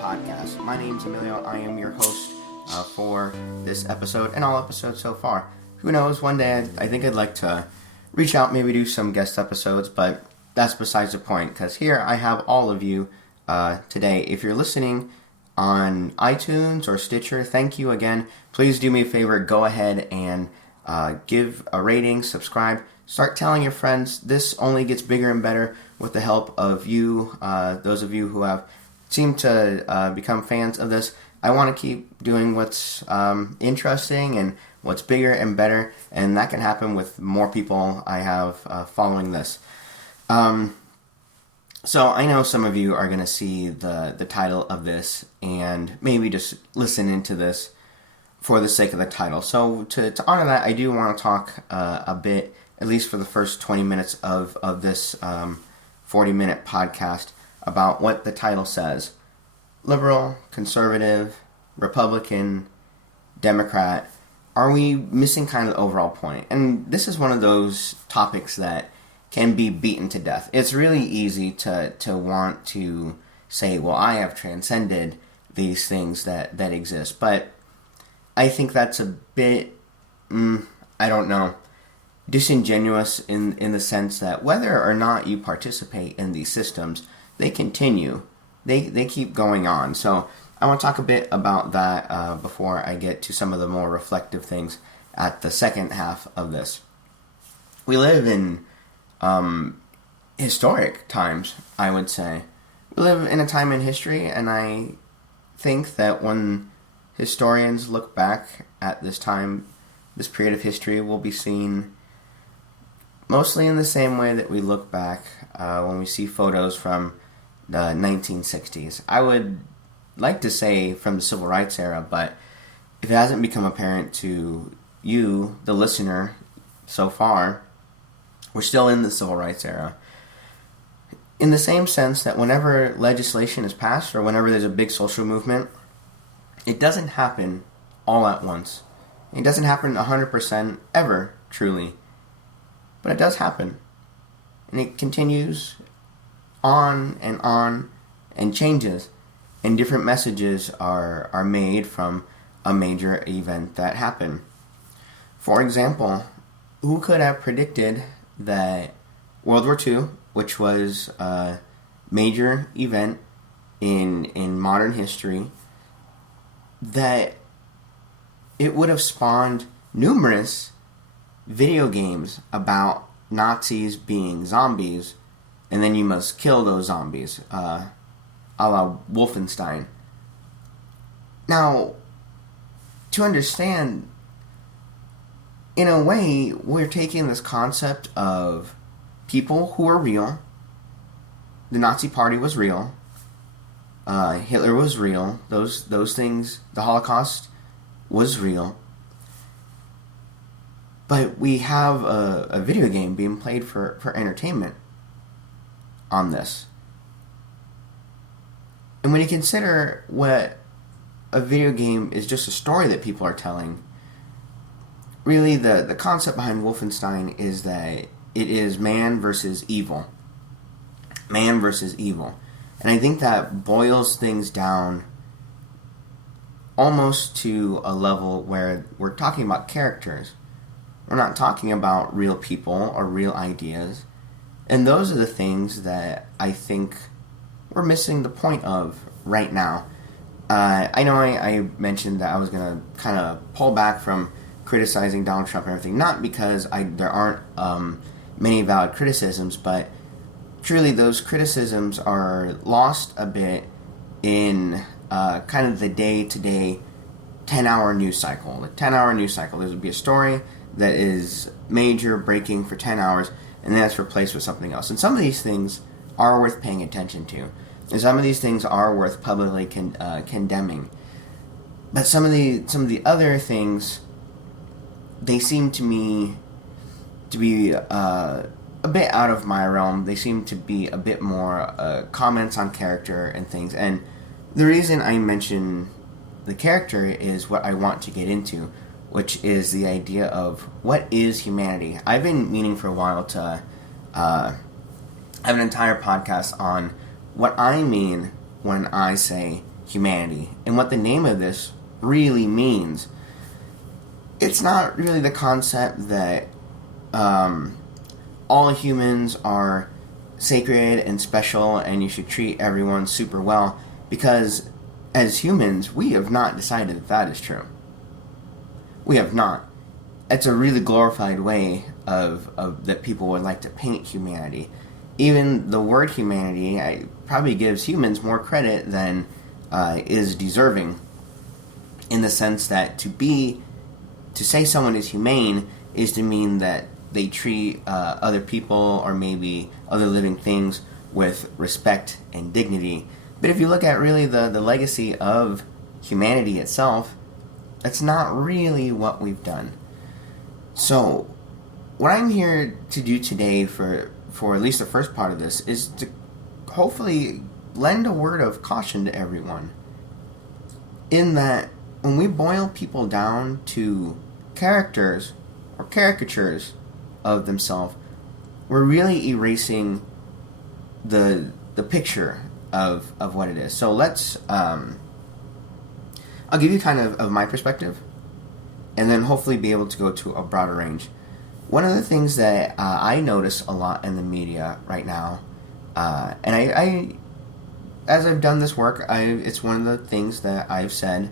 Podcast. My name's Emlio. I am your host for this episode and all episodes so far. Who knows, one day I think I'd like to reach out, maybe do some guest episodes, but that's besides the point, because here I have all of you today. If you're listening on iTunes or Stitcher, thank you again. Please do me a favor, go ahead and give a rating, subscribe, start telling your friends. This only gets bigger and better with the help of you, those of you who have seem to become fans of this. I want to keep doing what's interesting and what's bigger and better, and that can happen with more people I have following this. So I know some of you are going to see the title of this and maybe just listen into this for the sake of the title. So to honor that, I do want to talk a bit, at least for the first 20 minutes of this 40-minute podcast, about what the title says. Liberal, conservative, Republican, Democrat. Are we missing kind of the overall point? And this is one of those topics that can be beaten to death. It's really easy to want to say, well, I have transcended these things that exist. But I think that's a bit, I don't know, disingenuous in the sense that whether or not you participate in these systems, they continue. They keep going on. So I want to talk a bit about that before I get to some of the more reflective things at the second half of this. We live in historic times, I would say. We live in a time in history, and I think that when historians look back at this time, this period of history will be seen mostly in the same way that we look back when we see photos from the 1960s. I would like to say from the Civil Rights era, but if it hasn't become apparent to you, the listener, so far, we're still in the Civil Rights era. In the same sense that whenever legislation is passed or whenever there's a big social movement, it doesn't happen all at once. It doesn't happen 100% ever, truly. But it does happen. And it continues on and changes, and different messages are made from a major event that happened. For example, who could have predicted that World War II, which was a major event in modern history, that it would have spawned numerous video games about Nazis being zombies, and then you must kill those zombies, a la Wolfenstein. Now, to understand, in a way, we're taking this concept of people who are real. The Nazi Party was real. Hitler was real. Those things, the Holocaust was real. But we have a video game being played for entertainment on this. And when you consider what a video game is, just a story that people are telling, really the concept behind Wolfenstein is that it is man versus evil. Man versus evil. And I think that boils things down almost to a level where we're talking about characters. We're not talking about real people or real ideas. And those are the things that I think we're missing the point of right now. I know I mentioned that I was going to kind of pull back from criticizing Donald Trump and everything, not because there aren't many valid criticisms, but truly those criticisms are lost a bit in kind of the day-to-day 10-hour news cycle. The 10-hour news cycle, there would be a story that is major, breaking for 10 hours, and then it's replaced with something else. And some of these things are worth paying attention to. And some of these things are worth publicly condemning. But some of the other things, they seem to me to be a a bit out of my realm. They seem to be a bit more comments on character and things. And the reason I mention the character is what I want to get into, which is the idea of what is humanity. I've been meaning for a while to have an entire podcast on what I mean when I say humanity and what the name of this really means. It's not really the concept that all humans are sacred and special and you should treat everyone super well, because as humans, we have not decided that that is true. We have not. It's a really glorified way of that people would like to paint humanity. Even the word humanity probably gives humans more credit than is deserving, in the sense that to say someone is humane is to mean that they treat other people or maybe other living things with respect and dignity. But if you look at really the legacy of humanity itself, that's not really what we've done. So, what I'm here to do today for at least the first part of this is to hopefully lend a word of caution to everyone. In that, when we boil people down to characters or caricatures of themselves, we're really erasing the picture of what it is. So let's I'll give you kind of my perspective, and then hopefully be able to go to a broader range. One of the things that I notice a lot in the media right now, and I as I've done this work, it's one of the things that I've said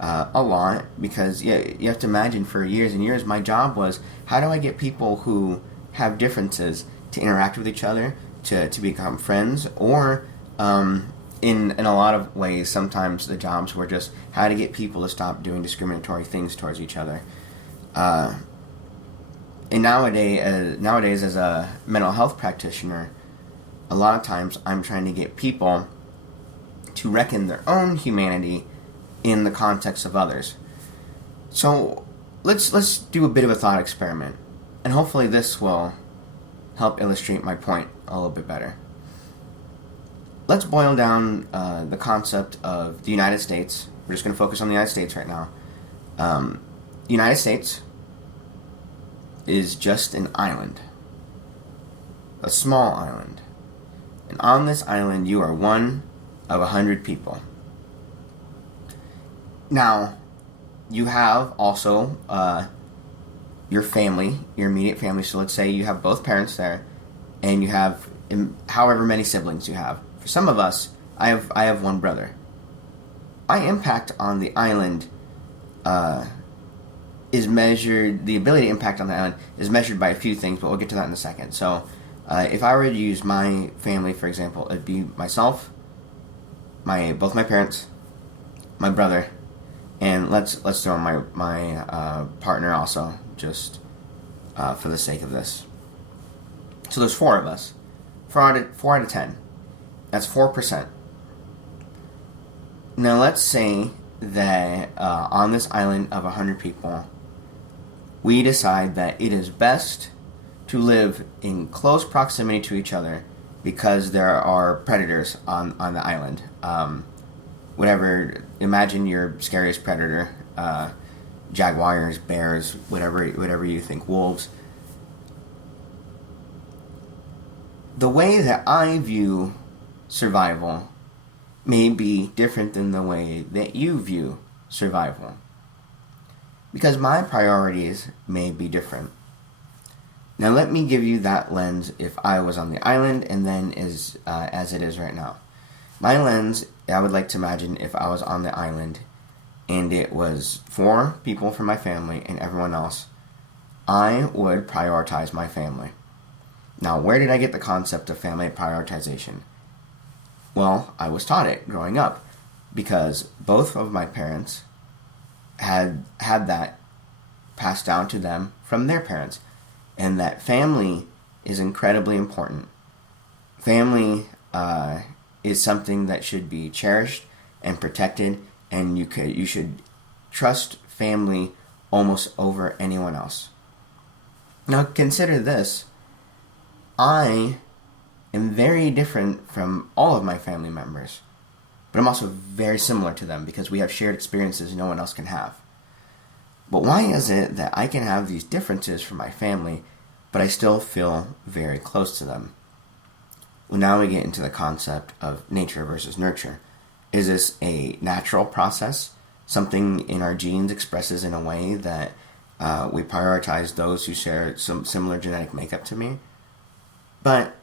a lot, because you have to imagine, for years and years my job was, how do I get people who have differences to interact with each other, to become friends, or in a lot of ways sometimes the jobs were just how to get people to stop doing discriminatory things towards each other. And nowadays as a mental health practitioner, a lot of times I'm trying to get people to reckon their own humanity in the context of others. So let's do a bit of a thought experiment, and hopefully this will help illustrate my point a little bit better. Let's boil down the concept of the United States. We're just going to focus on the United States right now. The United States is just an island, a small island, and on this island you are one of 100 people. Now, you have also your family, your immediate family. So let's say you have both parents there, and you have however many siblings you have. For some of us, I have one brother. My impact on the island is measured. The ability to impact on the island is measured by a few things, but we'll get to that in a second. So, if I were to use my family, for example, it'd be myself, both my parents, my brother, and let's throw in my partner also, just for the sake of this. So there's 4 of us. 4 out of 10. That's 4%. Now let's say that on this island of 100 people, we decide that it is best to live in close proximity to each other because there are predators on the island. Imagine your scariest predator, jaguars, bears, whatever you think, wolves. The way that I view survival may be different than the way that you view survival, because my priorities may be different. Now let me give you that lens if I was on the island, and then as it is right now. My lens, I would like to imagine if I was on the island and it was 4 people from my family and everyone else, I would prioritize my family. Now, where did I get the concept of family prioritization? Well, I was taught it growing up, because both of my parents had that passed down to them from their parents, and that family is incredibly important. Family is something that should be cherished and protected, and you should trust family almost over anyone else. Now consider this. I am very different from all of my family members, but I'm also very similar to them because we have shared experiences no one else can have. But why is it that I can have these differences from my family, but I still feel very close to them? Well, now we get into the concept of nature versus nurture. Is this a natural process? Something in our genes expresses in a way that we prioritize those who share some similar genetic makeup to me? But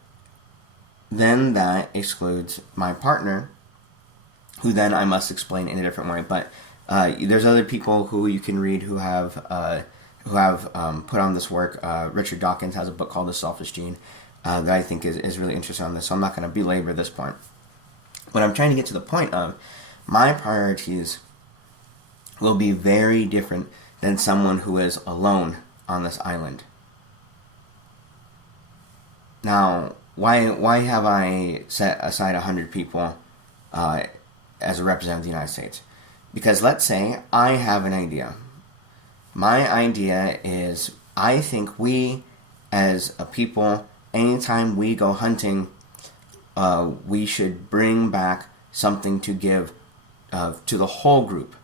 then that excludes my partner, who then I must explain in a different way. But there's other people who you can read who have put on this work. Richard Dawkins has a book called The Selfish Gene that I think is really interesting on this. So I'm not going to belabor this point. But I'm trying to get to the point of my priorities will be very different than someone who is alone on this island. Now, why have I set aside 100 people as a representative of the United States? Because let's say I have an idea. My idea is I think we, as a people, anytime we go hunting, we should bring back something to give to the whole group.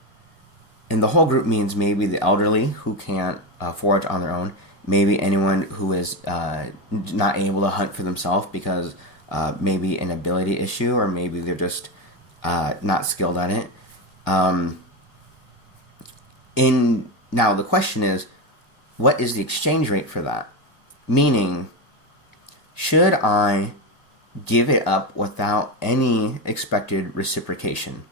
And the whole group means maybe the elderly who can't forage on their own, maybe anyone who is not able to hunt for themselves because maybe an ability issue, or maybe they're just not skilled at it. Now the question is, what is the exchange rate for that? Meaning, should I give it up without any expected reciprocation?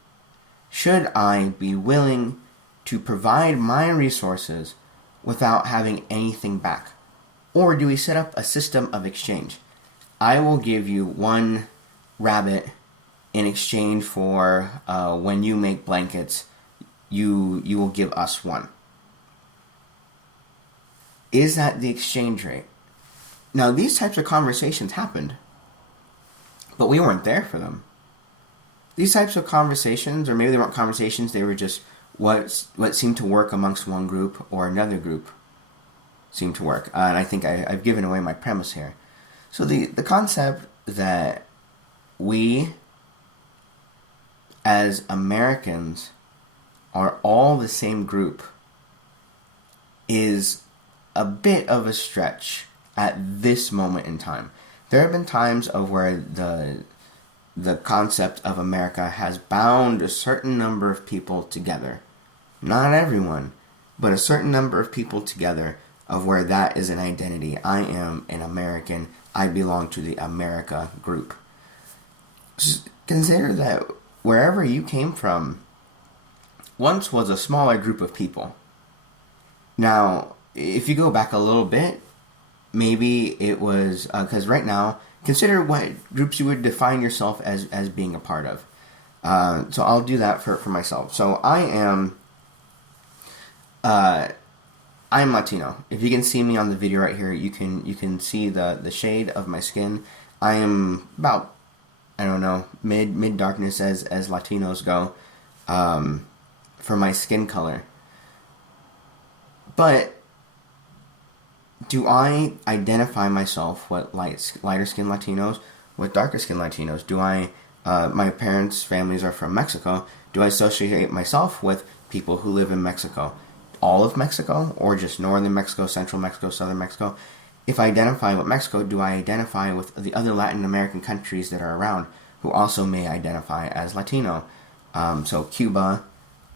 Should I be willing to provide my resources without having anything back? Or do we set up a system of exchange? I will give you one rabbit in exchange for when you make blankets, you will give us one. Is that the exchange rate? Now, these types of conversations happened, but we weren't there for them. These types of conversations, or maybe they weren't conversations, they were just what seemed to work amongst one group or another group seemed to work. And I think I've given away my premise here. So the concept that we, as Americans, are all the same group is a bit of a stretch at this moment in time. There have been times of where the concept of America has bound a certain number of people together. Not everyone, but a certain number of people together of where that is an identity. I am an American. I belong to the America group. Just consider that wherever you came from once was a smaller group of people. Now, if you go back a little bit, maybe it was, because right now, consider what groups you would define yourself as being a part of. So I'll do that for myself. So I'm Latino. If you can see me on the video right here, you can see the shade of my skin. I am about, I don't know, mid darkness as Latinos go, for my skin color. But do I identify myself with lighter skinned Latinos, with darker skinned Latinos? Do I, my parents' families are from Mexico, do I associate myself with people who live in Mexico? All of Mexico, or just northern Mexico, central Mexico, southern Mexico? If I identify with Mexico, do I identify with the other Latin American countries that are around who also may identify as Latino? So Cuba,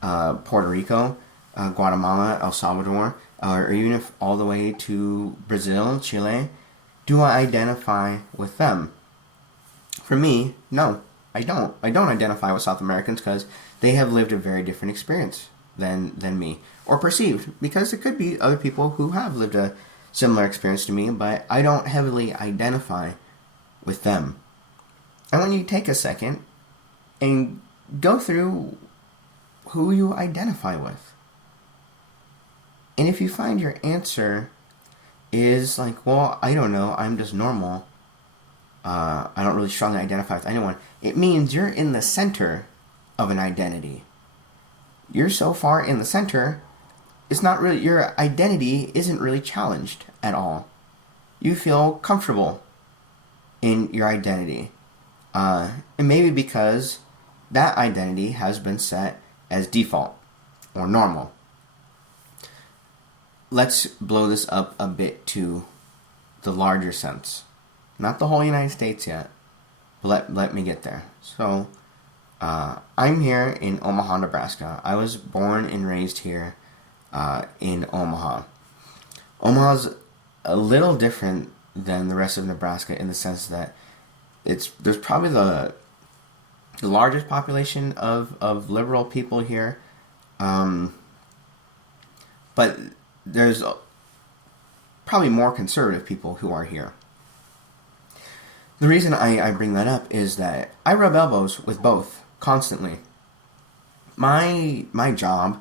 Puerto Rico, Guatemala, El Salvador, or even if all the way to Brazil, Chile, do I identify with them? For me, no, I don't. I don't identify with South Americans because they have lived a very different experience than me, or perceived, because there could be other people who have lived a similar experience to me, but I don't heavily identify with them. And when you take a second and go through who you identify with, and if you find your answer is like, well, I don't know, I'm just normal, I don't really strongly identify with anyone, it means you're in the center of an identity. You're so far in the center, it's not really, your identity isn't really challenged at all. You feel comfortable in your identity. And maybe because that identity has been set as default or normal. Let's blow this up a bit to the larger sense. Not the whole United States yet, but let me get there. So, I'm here in Omaha, Nebraska. I was born and raised here in Omaha. Omaha's a little different than the rest of Nebraska in the sense that there's probably the largest population of liberal people here, but there's probably more conservative people who are here. The reason I bring that up is that I rub elbows with both constantly. My job,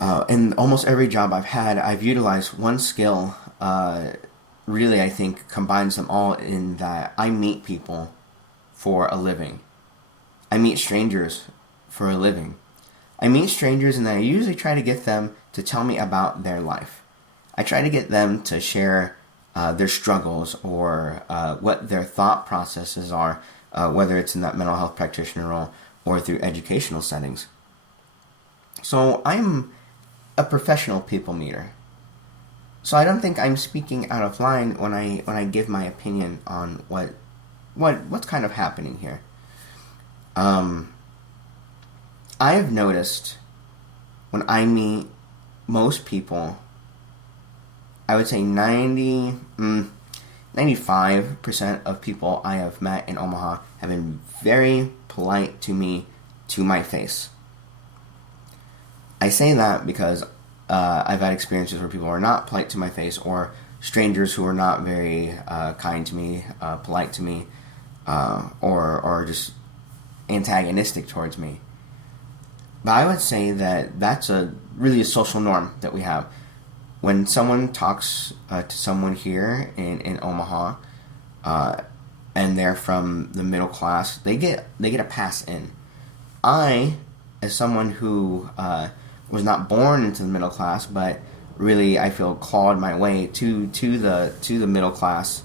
and almost every job I've had, I've utilized one skill. Really, I think combines them all in that I meet people for a living. I meet strangers for a living. I meet strangers and I usually try to get them to tell me about their life. I try to get them to share their struggles or what their thought processes are, whether it's in that mental health practitioner role or through educational settings. So I'm a professional people meter. So I don't think I'm speaking out of line when I give my opinion on what's kind of happening here. I have noticed when I meet most people, I would say 95% of people I have met in Omaha have been very polite to me to my face. I say that because I've had experiences where people are not polite to my face, or strangers who are not very kind to me, polite to me, or just antagonistic towards me. But I would say that that's really a social norm that we have. When someone talks to someone here in Omaha, and they're from the middle class, they get a pass in. I, as someone who was not born into the middle class, but really I feel clawed my way to the middle class,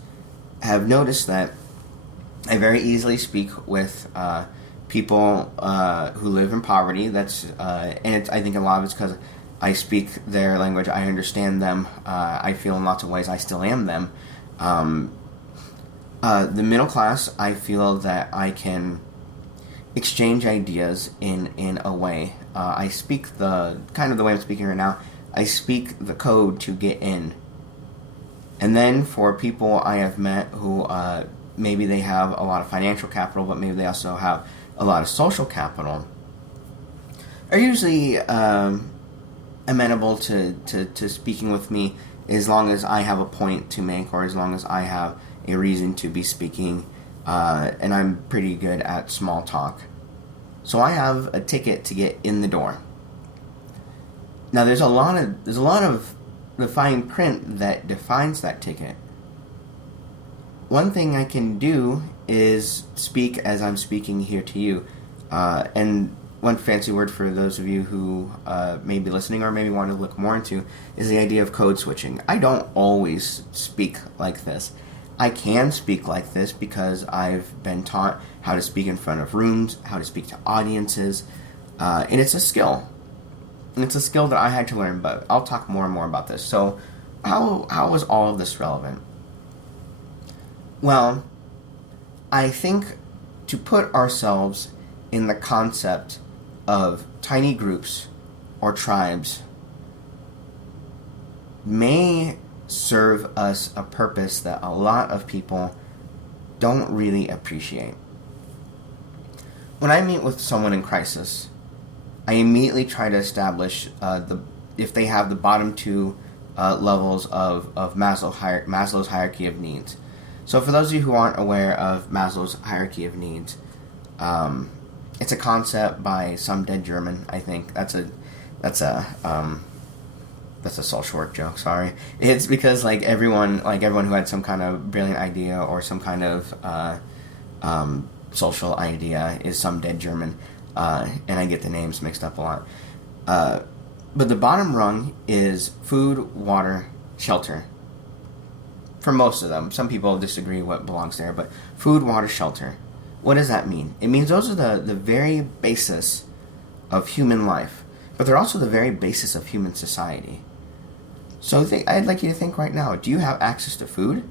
have noticed that I very easily speak with people who live in poverty. That's and I think a lot of it's because I speak their language. I understand them. I feel in lots of ways I still am them. The middle class, I feel that I can exchange ideas in a way. I speak the way I'm speaking right now. I speak the code to get in. And then for people I have met who maybe they have a lot of financial capital, but maybe they also have a lot of social capital, are usually amenable to speaking with me as long as I have a point to make, or as long as I have a reason to be speaking, and I'm pretty good at small talk. So I have a ticket to get in the door. Now there's a lot of the fine print that defines that ticket. One thing I can do is speak as I'm speaking here to you, and one fancy word for those of you who may be listening or maybe want to look more into is the idea of code switching. I don't always speak like this. I can speak like this because I've been taught how to speak in front of rooms, how to speak to audiences, and it's a skill. And it's a skill that I had to learn, but I'll talk more and more about this. So how is all of this relevant? Well, I think to put ourselves in the concept of tiny groups or tribes may serve us a purpose that a lot of people don't really appreciate. When I meet with someone in crisis, I immediately try to establish if they have the bottom two levels of Maslow's hierarchy of needs. So for those of you who aren't aware of Maslow's hierarchy of needs, it's a concept by some dead German, I think. That's a social work joke, sorry. It's because everyone who had some kind of brilliant idea or some kind of social idea is some dead German, and I get the names mixed up a lot. But the bottom rung is food, water, shelter. for most of them. Some people disagree what belongs there, but food, water, shelter. What does that mean? It means those are the very basis of human life, but they're also the very basis of human society. So I'd like you to think right now, do you have access to food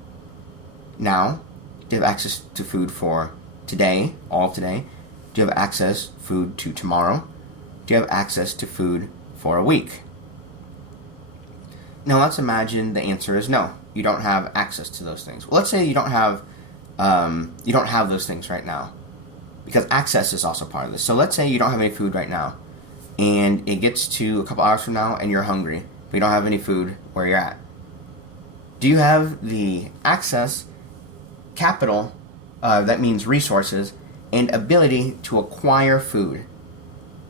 now? Do you have access to food for today, all of today? Do you have access to food to tomorrow? Do you have access to food for a week? Now let's imagine the answer is no. You don't have access to those things. Well, let's say you don't have those things right now, because access is also part of this. So let's say you don't have any food right now, and it gets to a couple hours from now, and you're hungry, but you don't have any food where you're at. Do you have the access, capital, that means resources, and ability to acquire food?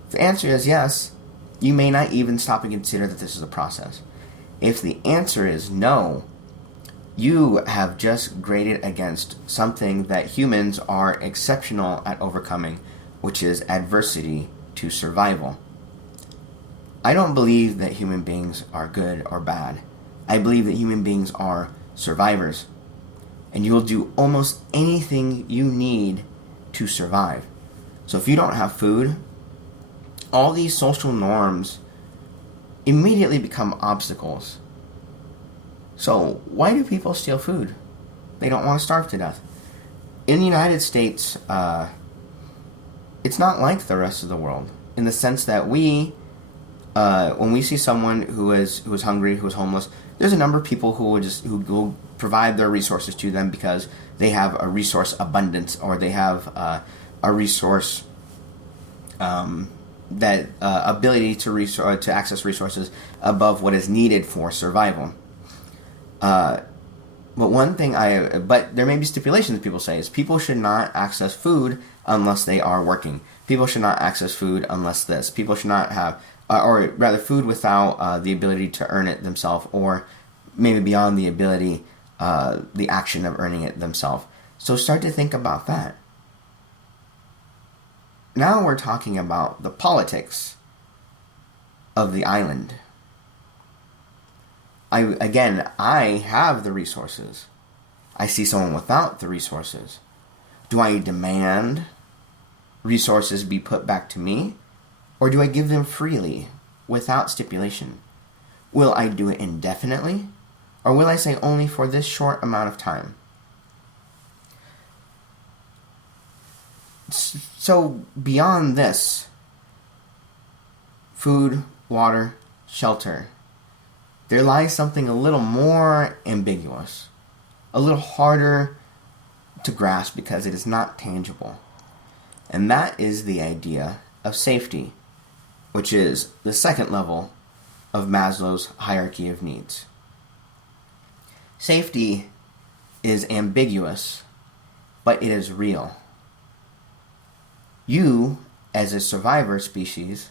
If the answer is yes, you may not even stop and consider that this is a process. If the answer is no, you have just graded against something that humans are exceptional at overcoming, which is adversity to survival. I don't believe that human beings are good or bad. I believe that human beings are survivors, and you'll do almost anything you need to survive. So if you don't have food, all these social norms immediately become obstacles. So why do people steal food? They don't want to starve to death. In the United States, it's not like the rest of the world, in the sense that when we see someone who is hungry, who is homeless, there's a number of people who will provide their resources to them because they have a resource abundance, or they have a resource ability to access resources above what is needed for survival. But there may be stipulations people say is people should not access food unless they are working. People should not access food unless this. People should not have, or rather food without the ability to earn it themselves, or maybe beyond the ability, the action of earning it themselves. So start to think about that. Now we're talking about the politics of the island. I have the resources. I see someone without the resources. Do I demand resources be put back to me? Or do I give them freely, without stipulation? Will I do it indefinitely? Or will I say only for this short amount of time? So beyond this, food, water, shelter, there lies something a little more ambiguous, a little harder to grasp because it is not tangible. And that is the idea of safety, which is the second level of Maslow's hierarchy of needs. Safety is ambiguous, but it is real. You, as a survivor species,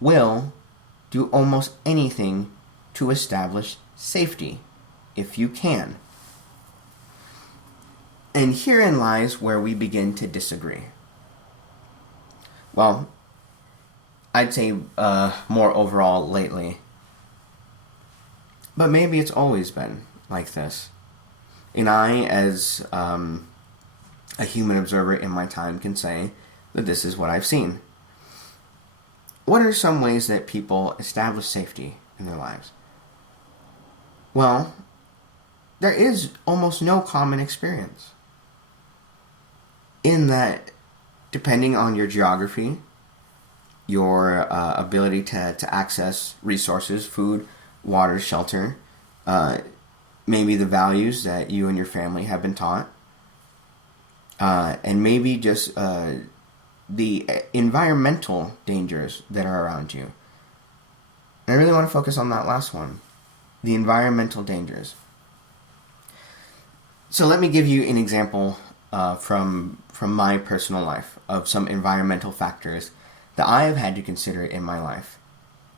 will do almost anything to establish safety, if you can. And herein lies where we begin to disagree. Well, I'd say more overall lately. But maybe it's always been like this. And I, as a human observer in my time, can say that this is what I've seen. What are some ways that people establish safety in their lives? Well, there is almost no common experience. In that, depending on your geography, your ability to access resources, food, water, shelter, maybe the values that you and your family have been taught, and maybe just the environmental dangers that are around you. And I really want to focus on that last one, the environmental dangers. So let me give you an example from my personal life of some environmental factors that I have had to consider in my life,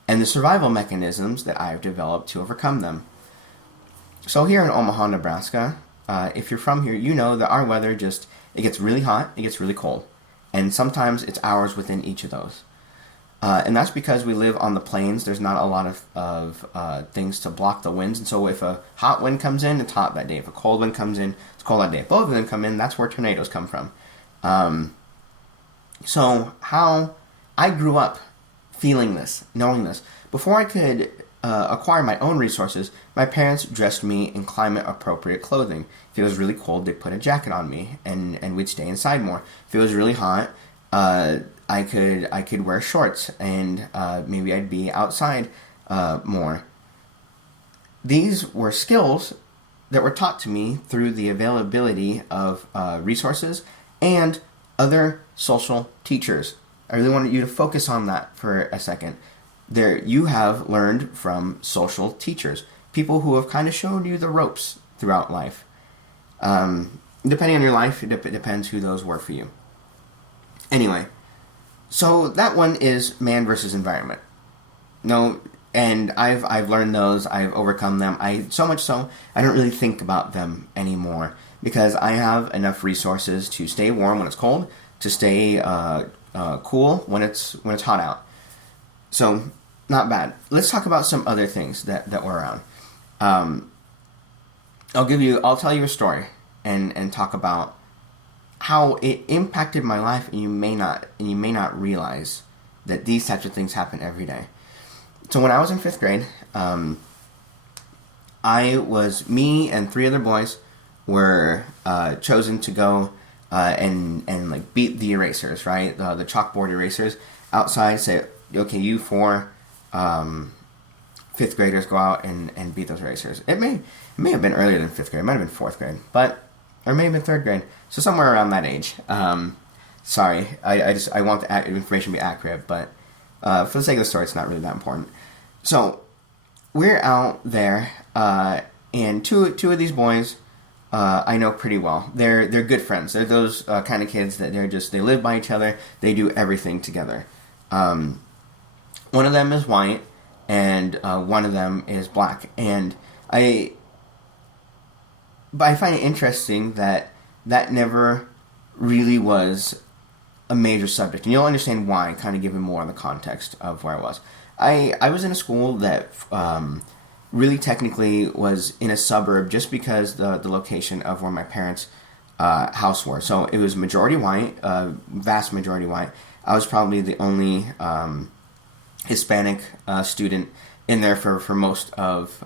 and the survival mechanisms that I have developed to overcome them. So here in Omaha, Nebraska, if you're from here, you know that our weather it gets really hot, it gets really cold, and sometimes it's hours within each of those. And that's because we live on the plains. There's not a lot of things to block the winds. And so if a hot wind comes in, it's hot that day. If a cold wind comes in, it's cold that day. If both of them come in, that's where tornadoes come from. So how I grew up feeling this, knowing this. Before I could acquire my own resources, my parents dressed me in climate-appropriate clothing. If it was really cold, they'd put a jacket on me, and we'd stay inside more. If it was really hot, I could wear shorts, and maybe I'd be outside more. These were skills that were taught to me through the availability of resources and other social teachers. I really wanted you to focus on that for a second. There, you have learned from social teachers, people who have kind of shown you the ropes throughout life. Depending on your life, it depends who those were for you. Anyway, so that one is man versus environment. No, and I've learned those. I've overcome them. So much so I don't really think about them anymore because I have enough resources to stay warm when it's cold, to stay cool when it's hot out. So not bad. Let's talk about some other things that were around. I'll tell you a story and talk about how it impacted my life, and you may not realize that these types of things happen every day. So when I was in 5th grade, me and 3 other boys were chosen to go and like beat the erasers, right? The chalkboard erasers outside. Say, okay, you 4 5th graders go out and beat those erasers. It may have been earlier than 5th grade. It might have been 4th grade, or maybe 3rd grade. So somewhere around that age. Sorry, I want the information to be accurate, but for the sake of the story, it's not really that important. So we're out there, and two of these boys I know pretty well. They're good friends. They're those kind of kids that they live by each other. They do everything together. One of them is white, and one of them is black. And I find it interesting that never really was a major subject. And you'll understand why, kind of given more on the context of where I was. I was in a school that really technically was in a suburb just because the location of where my parents' house were. So it was majority white, vast majority white. I was probably the only Hispanic student in there for most of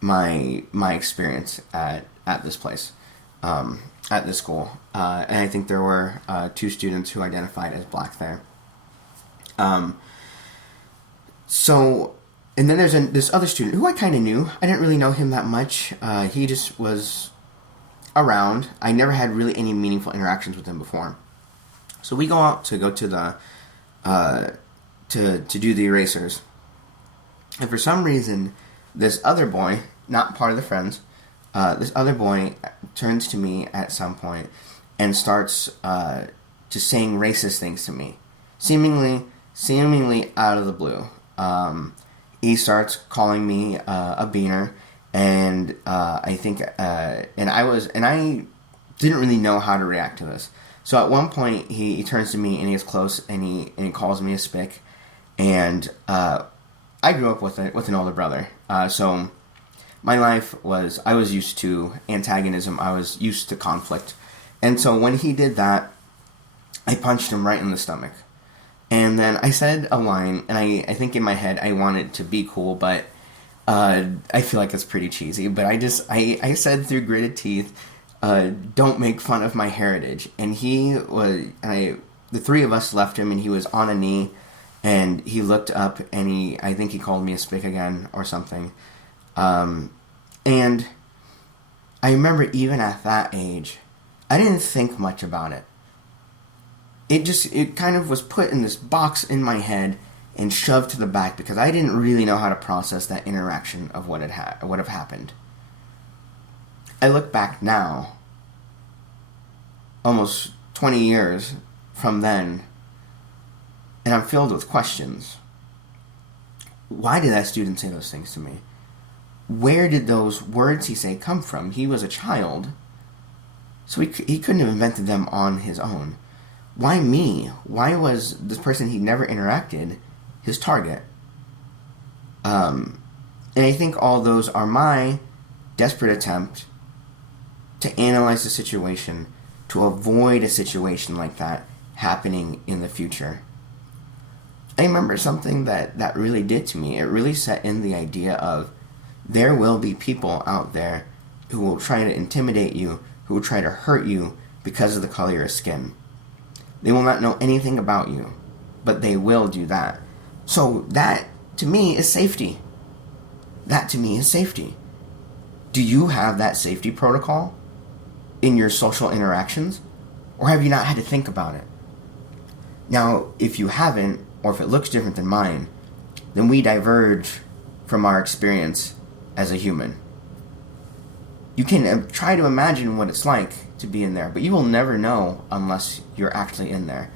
my experience at this place, at this school. And I think there were 2 students who identified as black there. And then there's this other student who I kind of knew. I didn't really know him that much. He just was around. I never had really any meaningful interactions with him before. So we go to the to do the erasers. And for some reason, this other boy, not part of the friends, this other boy turns to me at some point and starts just saying racist things to me, seemingly out of the blue. He starts calling me a beaner, and I think, and I didn't really know how to react to this. So at one point, he turns to me and he gets close and he calls me a spick, and I grew up with an older brother, so my life I was used to antagonism. I was used to conflict, and so when he did that, I punched him right in the stomach. And then I said a line, and I think in my head I wanted to be cool, but I feel like it's pretty cheesy. But I said through gritted teeth, "Don't make fun of my heritage." And the 3 of us left him, and he was on a knee, and he looked up, and I think he called me a spick again or something. And I remember even at that age, I didn't think much about it. It kind of was put in this box in my head and shoved to the back because I didn't really know how to process that interaction of what have happened. I look back now, almost 20 years from then, and I'm filled with questions. Why did that student say those things to me? Where did those words he said come from? He was a child, so he couldn't have invented them on his own. Why me? Why was this person he never interacted his target? And I think all those are my desperate attempt to analyze the situation, to avoid a situation like that happening in the future. I remember something that really did to me. It really set in the idea of there will be people out there who will try to intimidate you, who will try to hurt you because of the color of your skin. They will not know anything about you, but they will do that. So that, to me, is safety. That, to me, is safety. Do you have that safety protocol in your social interactions? Or have you not had to think about it? Now, if you haven't, or if it looks different than mine, then we diverge from our experience as a human. You can try to imagine what it's like to be in there, but you will never know unless you're actually in there.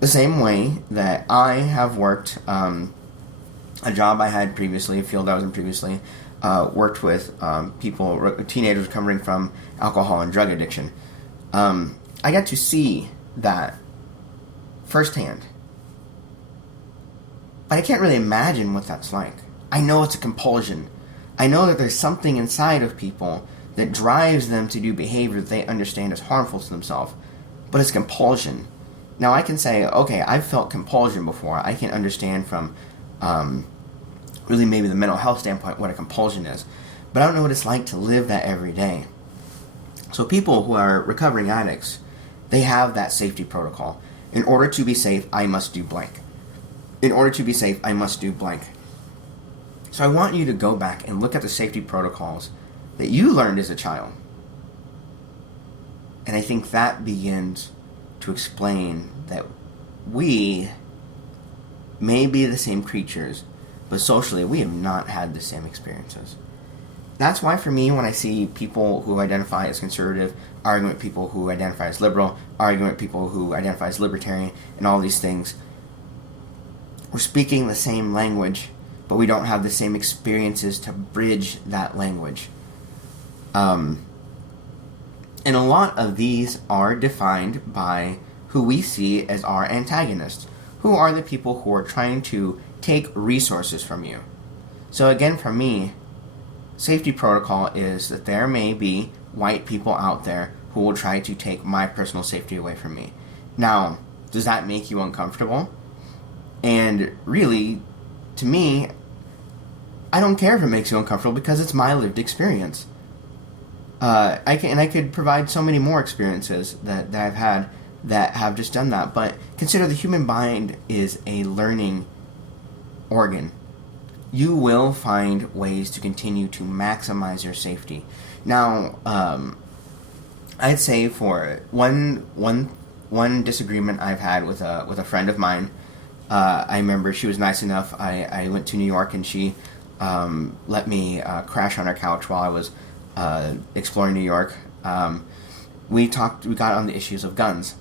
The same way that I have worked a job I had previously, a field I was in previously, worked with people, teenagers recovering from alcohol and drug addiction. I got to see that firsthand. But I can't really imagine what that's like. I know it's a compulsion. I know that there's something inside of people that drives them to do behavior that they understand as harmful to themselves. But it's compulsion. Now I can say, okay, I've felt compulsion before. I can understand from really maybe the mental health standpoint what a compulsion is. But I don't know what it's like to live that every day. So people who are recovering addicts, they have that safety protocol. In order to be safe, I must do blank. In order to be safe, I must do blank. So I want you to go back and look at the safety protocols that you learned as a child. And I think that begins to explain that we may be the same creatures, but socially we have not had the same experiences. That's why for me, when I see people who identify as conservative arguing with people who identify as liberal, arguing with people who identify as libertarian, and all these things, we're speaking the same language, but we don't have the same experiences to bridge that language. And a lot of these are defined by who we see as our antagonists, who are the people who are trying to take resources from you. So again, for me, safety protocol is that there may be white people out there who will try to take my personal safety away from me. Now, does that make you uncomfortable? And really, to me, I don't care if it makes you uncomfortable because it's my lived experience. I could provide so many more experiences that I've had that have just done that. But consider the human mind is a learning organ. You will find ways to continue to maximize your safety. Now, I'd say for one disagreement I've had with a friend of mine. I remember she was nice enough. I went to New York and she let me crash on her couch while I was exploring New York. We got on the issues of guns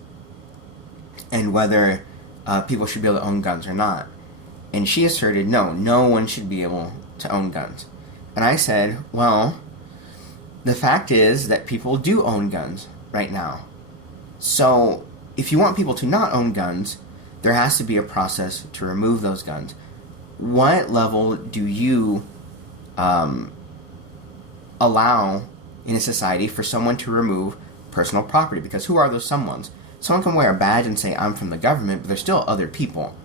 and whether people should be able to own guns or not. And she asserted, no one should be able to own guns. And I said, well, the fact is that people do own guns right now. So if you want people to not own guns, there has to be a process to remove those guns. What level do you allow in a society for someone to remove personal property? Because who are those someones? Someone can wear a badge and say, I'm from the government, but they're still other people.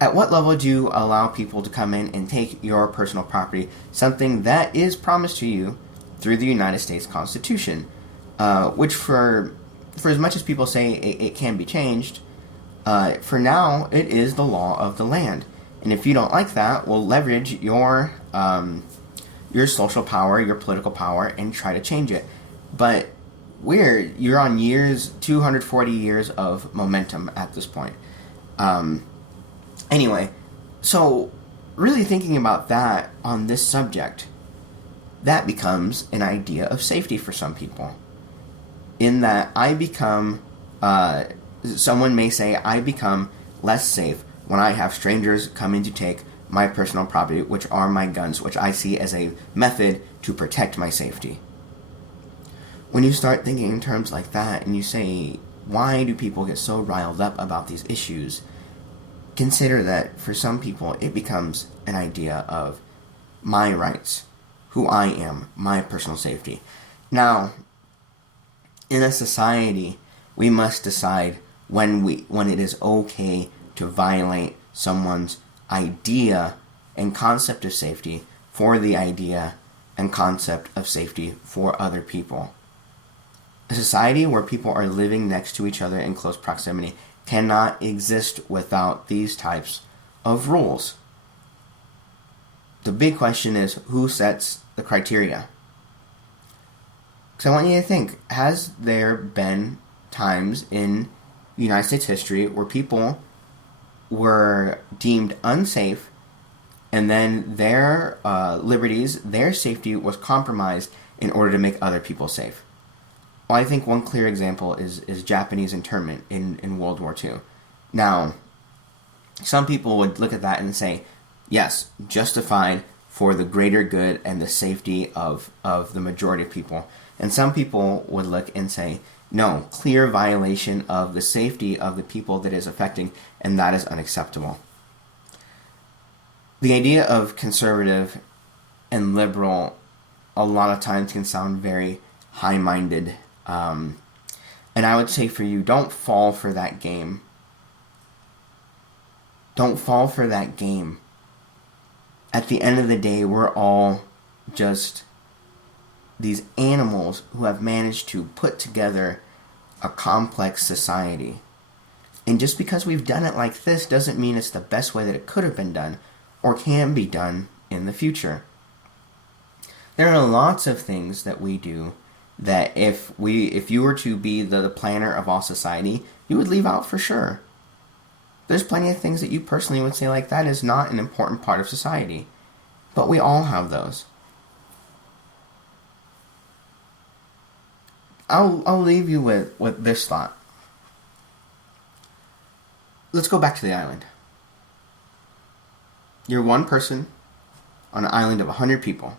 At what level do you allow people to come in and take your personal property, something that is promised to you through the United States Constitution, which for as much as people say it can be changed, for now it is the law of the land. And if you don't like that, well, leverage your social power, your political power, and try to change it. But you're on 240 years of momentum at this point. Anyway, so really thinking about that on this subject, that becomes an idea of safety for some people. In that I become, someone may say, I become less safe when I have strangers come in to take my personal property, which are my guns, which I see as a method to protect my safety. When you start thinking in terms like that and you say, why do people get so riled up about these issues? Consider that for some people it becomes an idea of my rights, who I am, my personal safety. Now, in a society, we must decide when it is okay to violate someone's idea and concept of safety for the idea and concept of safety for other people. A society where people are living next to each other in close proximity cannot exist without these types of rules. The big question is, who sets the criteria? Because I want you to think, has there been times in United States history where people were deemed unsafe and then their liberties, their safety was compromised in order to make other people safe? Well, I think one clear example is Japanese internment in World War II. Now, some people would look at that and say, yes, justified for the greater good and the safety of the majority of people. And some people would look and say, no, clear violation of the safety of the people that is affecting, and that is unacceptable. The idea of conservative and liberal a lot of times can sound very high-minded. And I would say for you, don't fall for that game. Don't fall for that game. At the end of the day, we're all just these animals who have managed to put together a complex society. And just because we've done it like this doesn't mean it's the best way that it could have been done or can be done in the future. There are lots of things that we do that if you were to be the planner of all society, you would leave out for sure. There's plenty of things that you personally would say like that is not an important part of society. But we all have those. I'll leave you with this thought. Let's go back to the island. You're one person on an island of 100 people.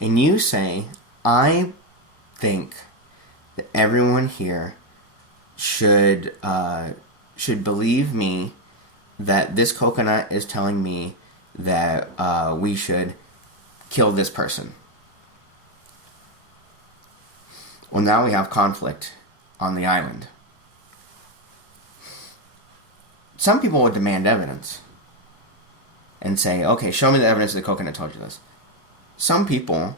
And you say, I think that everyone here should believe me that this coconut is telling me that we should kill this person. Well, now we have conflict on the island. Some people would demand evidence and say, okay, show me the evidence that the coconut told you this. Some people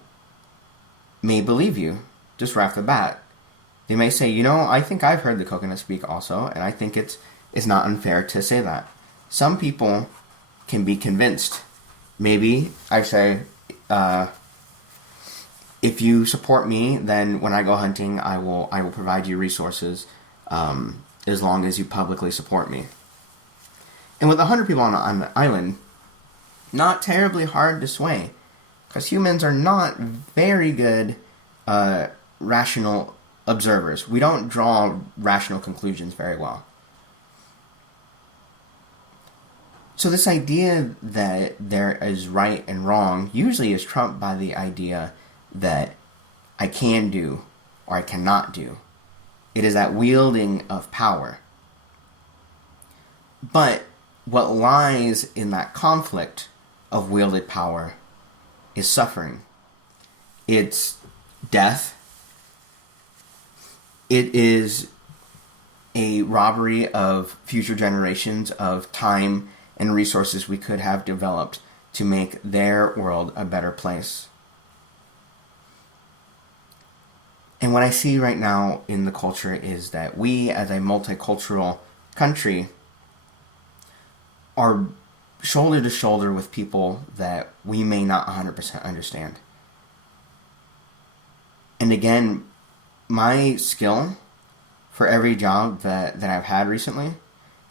may believe you just right off the bat. They may say, I think I've heard the coconut speak also, and I think it's not unfair to say that. Some people can be convinced. Maybe I say, if you support me, then when I go hunting, I will provide you resources as long as you publicly support me. And with 100 people on the island, not terribly hard to sway, because humans are not very good rational observers. We don't draw rational conclusions very well. So this idea that there is right and wrong usually is trumped by the idea that I can do or I cannot do. It is that wielding of power. But what lies in that conflict of wielded power is suffering. It's death. It is a robbery of future generations of time and resources we could have developed to make their world a better place. And what I see right now in the culture is that we, as a multicultural country, are shoulder to shoulder with people that we may not 100% understand. And again, my skill for every job that I've had recently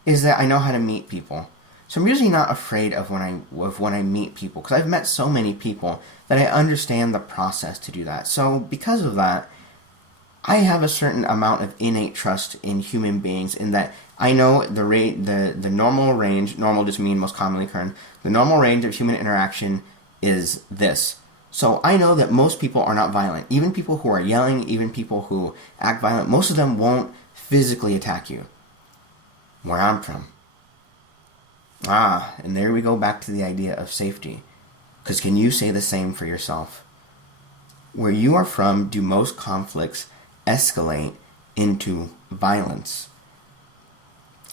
is that I know how to meet people. So I'm usually not afraid of when I meet people, because I've met so many people that I understand the process to do that. So because of that, I have a certain amount of innate trust in human beings, in that I know the normal range, normal just mean most commonly occurring, the normal range of human interaction is this. So I know that most people are not violent. Even people who are yelling, even people who act violent, most of them won't physically attack you. Where I'm from. And there we go back to the idea of safety. Because can you say the same for yourself? Where you are from, do most conflicts escalate into violence?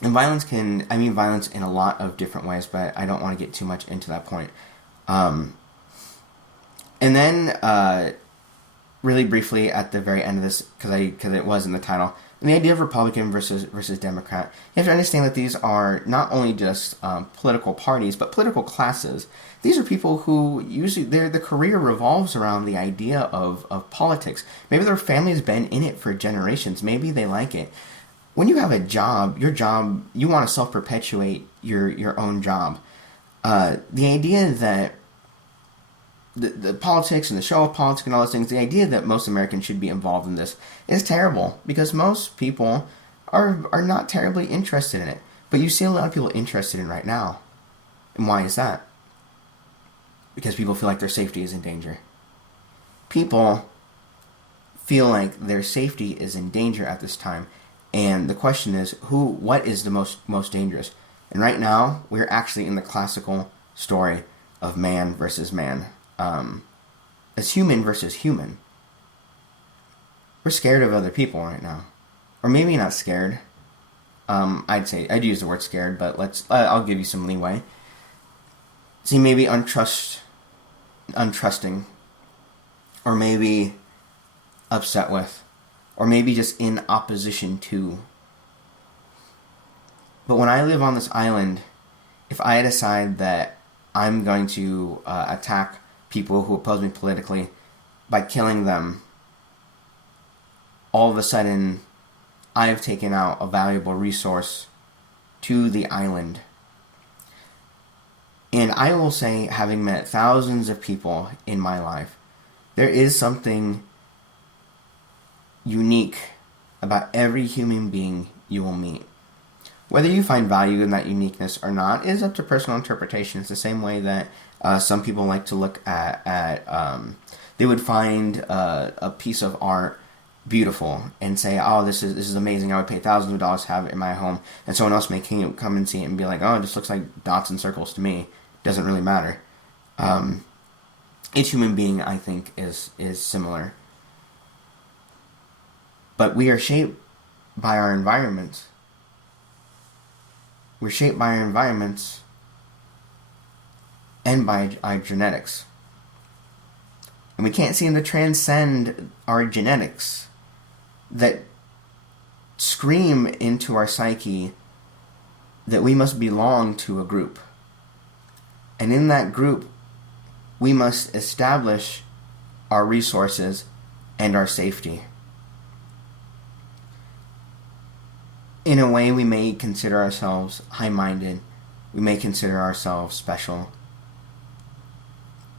And violence violence in a lot of different ways, but I don't want to get too much into that point. And then, really briefly at the very end of this, because it was in the title, the idea of Republican versus Democrat. You have to understand that these are not only just political parties, but political classes. These are people who usually the career revolves around the idea of politics. Maybe their family has been in it for generations. Maybe they like it. When you have a job, you want to self-perpetuate your own job. The idea that the politics and the show of politics and all those things, the idea that most Americans should be involved in this is terrible, because most people are not terribly interested in it. But you see a lot of people interested in it right now. And why is that? Because people feel like their safety is in danger. People feel like their safety is in danger at this time. And the question is, what is the most dangerous? And right now, we're actually in the classical story of man versus man. As human versus human. We're scared of other people right now. Or maybe not scared. I'd use the word scared, but I'll give you some leeway. See, maybe untrusting. Or maybe upset with. Or maybe just in opposition to. But when I live on this island, if I decide that I'm going to attack people who oppose me politically by killing them, all of a sudden I have taken out a valuable resource to the island. And I will say, having met thousands of people in my life, there is something unique about every human being you will meet. Whether you find value in that uniqueness or not is up to personal interpretation. It's the same way that some people like to look at they would find a piece of art beautiful and say, oh, this is amazing, I would pay thousands of dollars to have it in my home. And someone else may come and see it and be like, oh, it just looks like dots and circles to me. Doesn't really matter. Each human being, I think, is similar. But we are shaped by our environments. We're shaped by our environments and by our genetics. And we can't seem to transcend our genetics that scream into our psyche that we must belong to a group. And in that group, we must establish our resources and our safety. In a way, we may consider ourselves high-minded. We may consider ourselves special.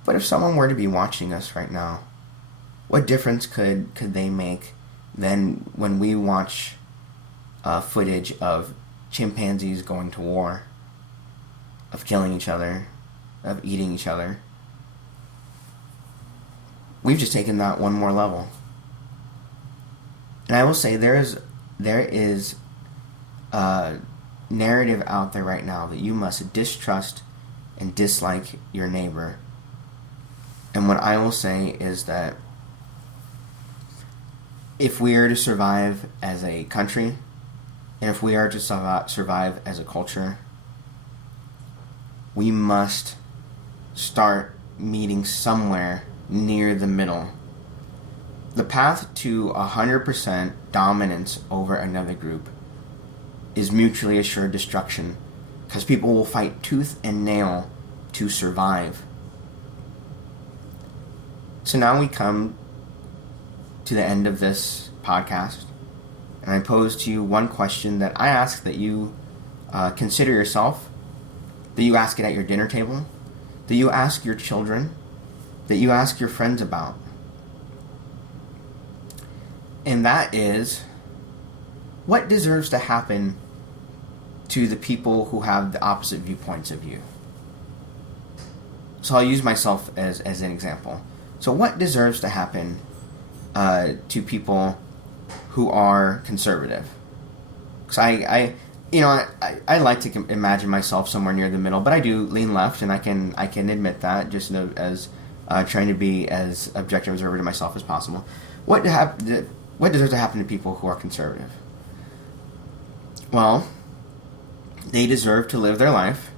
But if someone were to be watching us right now, what difference could they make than when we watch footage of chimpanzees going to war, of killing each other, of eating each other? We've just taken that one more level. And I will say there is a narrative out there right now that you must distrust and dislike your neighbor. And what I will say is that if we are to survive as a country, and if we are to survive as a culture, we must start meeting somewhere near the middle. The path to 100% dominance over another group is mutually assured destruction, because people will fight tooth and nail to survive. So now we come to the end of this podcast, and I pose to you one question that I ask that you consider yourself, that you ask it at your dinner table, that you ask your children, that you ask your friends about. And that is, what deserves to happen to the people who have the opposite viewpoints of you? So I'll use myself as an example. So what deserves to happen to people who are conservative? Because I like to imagine myself somewhere near the middle, but I do lean left, and I can admit that just as trying to be as objective and observer to myself as possible. What deserves to happen to people who are conservative? Well, they deserve to live their life.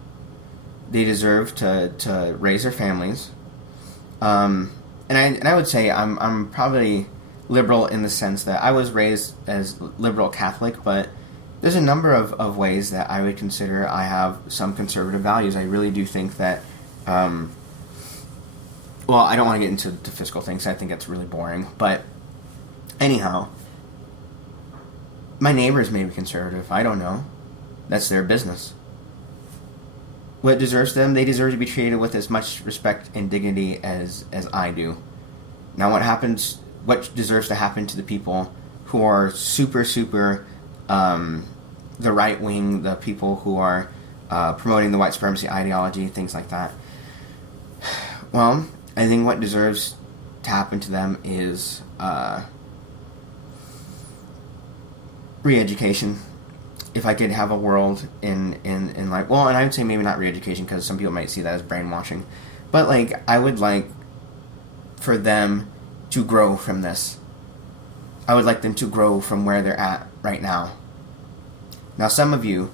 They deserve to raise their families. And I would say I'm probably liberal in the sense that I was raised as liberal Catholic, but there's a number of ways that I would consider I have some conservative values. I really do think that, well, I don't want to get into fiscal things. I think that's really boring. But anyhow, my neighbors may be conservative. I don't know. That's their business. What deserves them? They deserve to be treated with as much respect and dignity as I do. Now, what deserves to happen to the people who are super, the right wing, the people who are promoting the white supremacy ideology, things like that? Well, I think what deserves to happen to them is re-education. If I could have a world in like, well, and I would say maybe not re-education, because some people might see that as brainwashing, but like, I would like for them to grow from this. I would like them to grow from where they're at right now. Now, some of you,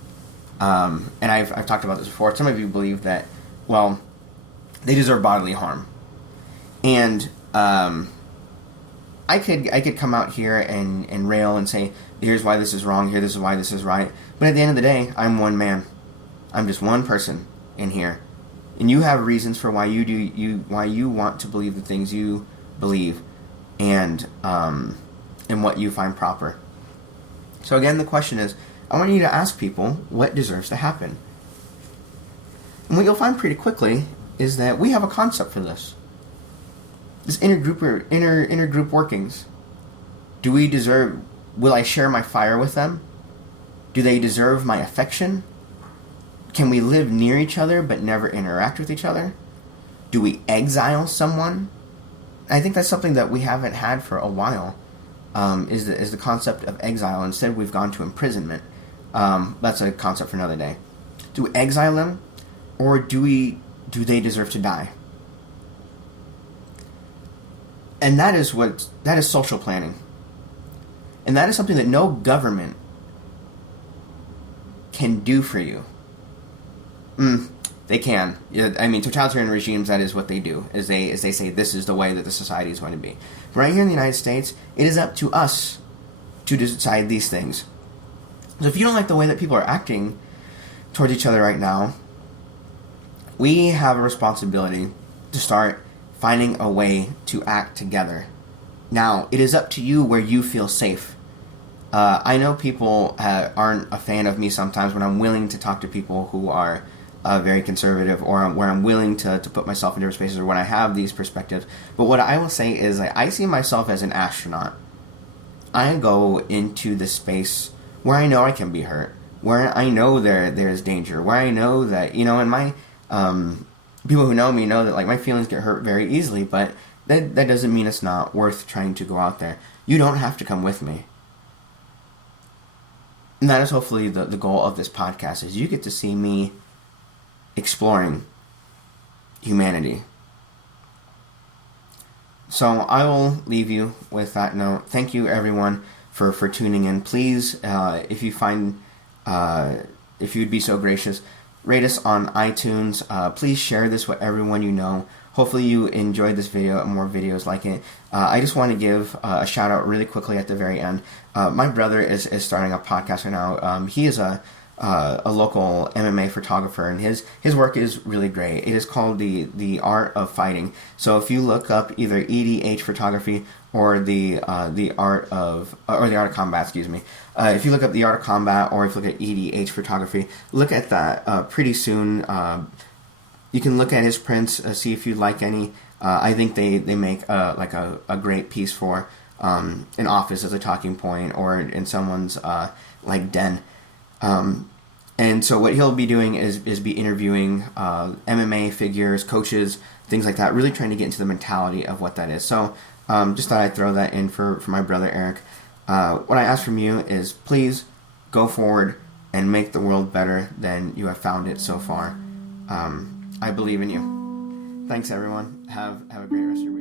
and I've talked about this before, some of you believe that, well, they deserve bodily harm. And I could come out here and rail and say, here's why this is wrong, this is why this is right. But at the end of the day, I'm one man. I'm just one person in here. And you have reasons for why you want to believe the things you believe, and what you find proper. So again, the question is, I want you to ask people what deserves to happen. And what you'll find pretty quickly is that we have a concept for this. This intergroup workings. Will I share my fire with them? Do they deserve my affection? Can we live near each other but never interact with each other? Do we exile someone? I think that's something that we haven't had for a while, is the concept of exile. Instead, we've gone to imprisonment. That's a concept for another day. Do we exile them, or do they deserve to die? And that is social planning. And that is something that no government can do for you. They can. I mean, totalitarian regimes, that is what they do, is they say this is the way that the society is going to be. Right here in the United States, it is up to us to decide these things. So if you don't like the way that people are acting towards each other right now, we have a responsibility to start finding a way to act together. Now, it is up to you where you feel safe. I know people aren't a fan of me sometimes when I'm willing to talk to people who are very conservative, or where I'm willing to put myself in different spaces, or when I have these perspectives. But what I will say is, I see myself as an astronaut. I go into the space where I know I can be hurt, where I know there's danger, where I know that, and my people who know me know that, like, my feelings get hurt very easily, but that doesn't mean it's not worth trying to go out there. You don't have to come with me. And that is hopefully the goal of this podcast, is you get to see me exploring humanity. So I will leave you with that note. Thank you, everyone, for tuning in. Please, if you'd be so gracious, rate us on iTunes. Please share this with everyone you know. Hopefully you enjoyed this video and more videos like it. I just want to give a shout out really quickly at the very end. My brother is starting a podcast right now. He is a local MMA photographer, and his work is really great. It is called the Art of Fighting. So if you look up either EDH photography or the art of combat, excuse me. If you look up the Art of Combat, or if you look at EDH photography, look at that pretty soon. You can look at his prints, see if you'd like any. I think they make like a great piece for an office as a talking point, or in someone's like den. And And so what he'll be doing is be interviewing MMA figures, coaches, things like that, really trying to get into the mentality of what that is. So just thought I'd throw that in for my brother Eric. What I ask from you is please go forward and make the world better than you have found it so far. I believe in you. Thanks, everyone. Have a great rest of your week.